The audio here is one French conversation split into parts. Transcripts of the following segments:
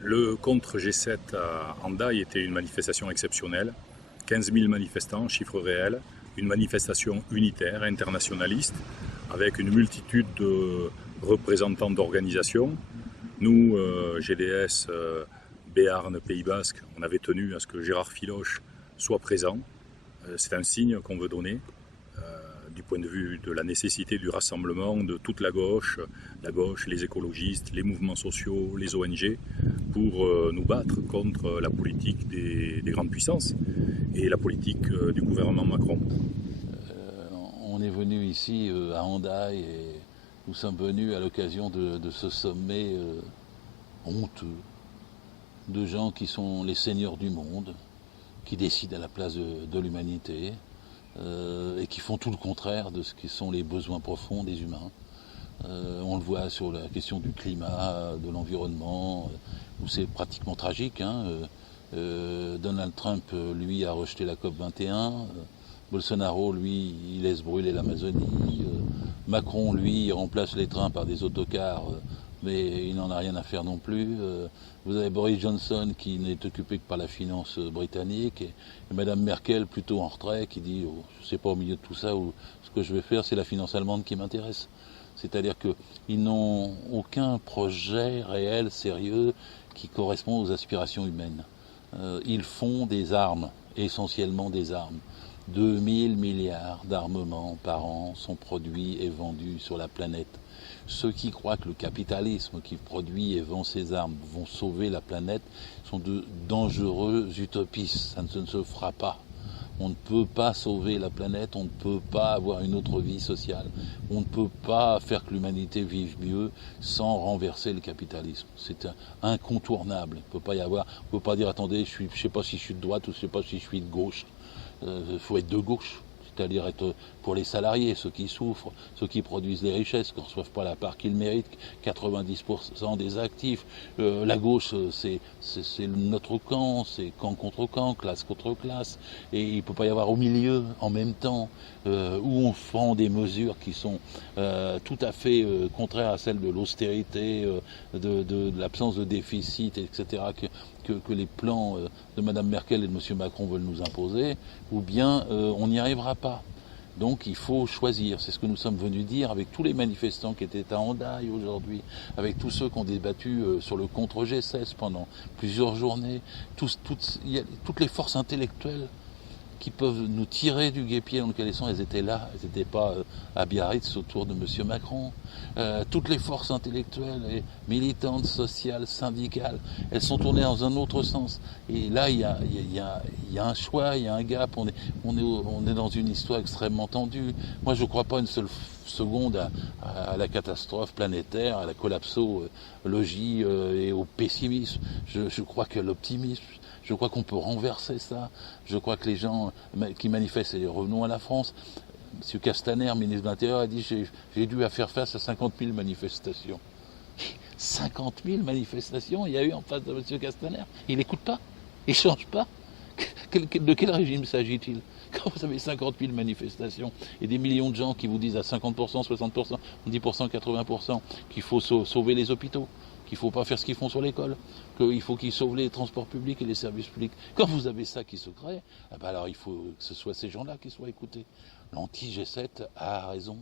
Le contre G7 à Hendaye était une manifestation exceptionnelle. 15 000 manifestants, chiffre réel, une manifestation unitaire, internationaliste, avec une multitude de représentants d'organisations. Nous, GDS, Béarn, Pays Basque, on avait tenu à ce que Gérard Filoche soit présent. C'est un signe qu'on veut donner du point de vue de la nécessité du rassemblement de toute la gauche, les écologistes, les mouvements sociaux, les ONG, pour nous battre contre la politique des grandes puissances et la politique du gouvernement Macron. On est venu ici à Hendaye et nous sommes venus à l'occasion de ce sommet honteux de gens qui sont les seigneurs du monde, qui décident à la place de l'humanité et qui font tout le contraire de ce qui sont les besoins profonds des humains. On le voit sur la question du climat, de l'environnement, où c'est pratiquement tragique. Donald Trump, lui, a rejeté la COP 21. Bolsonaro, lui, il laisse brûler l'Amazonie. Macron, lui, il remplace les trains par des autocars, mais il n'en a rien à faire non plus. Vous avez Boris Johnson qui n'est occupé que par la finance britannique, et Madame Merkel, plutôt en retrait, qui dit oh, je ne sais pas au milieu de tout ça, où ce que je vais faire, c'est la finance allemande qui m'intéresse. C'est-à-dire qu'ils n'ont aucun projet réel, sérieux, qui correspond aux aspirations humaines. Ils font des armes, essentiellement des armes. 2000 milliards d'armements par an sont produits et vendus sur la planète. Ceux qui croient que le capitalisme qui produit et vend ces armes vont sauver la planète sont de dangereux utopistes. Ça ne se fera pas. On ne peut pas sauver la planète, on ne peut pas avoir une autre vie sociale, on ne peut pas faire que l'humanité vive mieux sans renverser le capitalisme. C'est incontournable. Il ne peut pas y avoir, on ne peut pas dire attendez, je ne sais pas si je suis de droite ou je ne sais pas si je suis de gauche. Il faut être de gauche, c'est-à-dire être pour les salariés, ceux qui souffrent, ceux qui produisent les richesses, qui ne reçoivent pas la part qu'ils méritent, 90% des actifs. La gauche, c'est notre camp, c'est camp contre camp, classe contre classe, et il ne peut pas y avoir au milieu, en même temps, où on prend des mesures qui sont tout à fait contraires à celles de l'austérité, de l'absence de déficit, etc., que les plans de Mme Merkel et de M. Macron veulent nous imposer, ou bien on n'y arrivera pas. Donc il faut choisir, c'est ce que nous sommes venus dire avec tous les manifestants qui étaient à Hendaye aujourd'hui, avec tous ceux qui ont débattu sur le contre G16 pendant plusieurs journées, toutes les forces intellectuelles qui peuvent nous tirer du guêpier dans lequel elles sont, elles étaient là, elles n'étaient pas à Biarritz autour de M. Macron. Toutes les forces intellectuelles et militantes, sociales, syndicales, elles sont tournées dans un autre sens. Et là, il y a un choix, il y a un gap, on est dans une histoire extrêmement tendue. Moi, je ne crois pas une seule seconde à la catastrophe planétaire, à la collapsologie et au pessimisme. Je crois que l'optimisme, je crois qu'on peut renverser ça. Je crois que les gens qui manifestent, et revenons à la France, M. Castaner, ministre de l'Intérieur, a dit j'ai dû faire face à 50 000 manifestations. 50 000 manifestations il y a eu en face de M. Castaner. Il n'écoute pas, il ne change pas. De quel régime s'agit-il? Quand vous avez 50 000 manifestations et des millions de gens qui vous disent à 50%, 60%, 10%, 80% qu'il faut sauver les hôpitaux, qu'il ne faut pas faire ce qu'ils font sur l'école, qu'il faut qu'ils sauvent les transports publics et les services publics. Quand vous avez ça qui se crée, alors il faut que ce soit ces gens-là qui soient écoutés. L'anti-G7 a raison.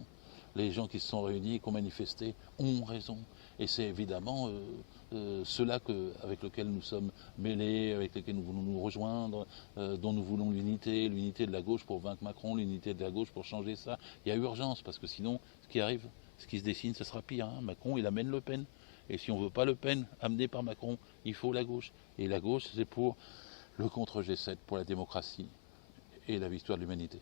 Les gens qui se sont réunis et qui ont manifesté ont raison. Et c'est évidemment ceux-là avec lesquels nous sommes mêlés, avec lesquels nous voulons nous rejoindre, dont nous voulons l'unité de la gauche pour vaincre Macron, l'unité de la gauche pour changer ça. Il y a urgence, parce que sinon, ce qui arrive, ce qui se dessine, ce sera pire. Macron, il amène Le Pen. Et si on ne veut pas Le Pen amené par Macron, il faut la gauche. Et la gauche, c'est pour le contre G7, pour la démocratie et la victoire de l'humanité.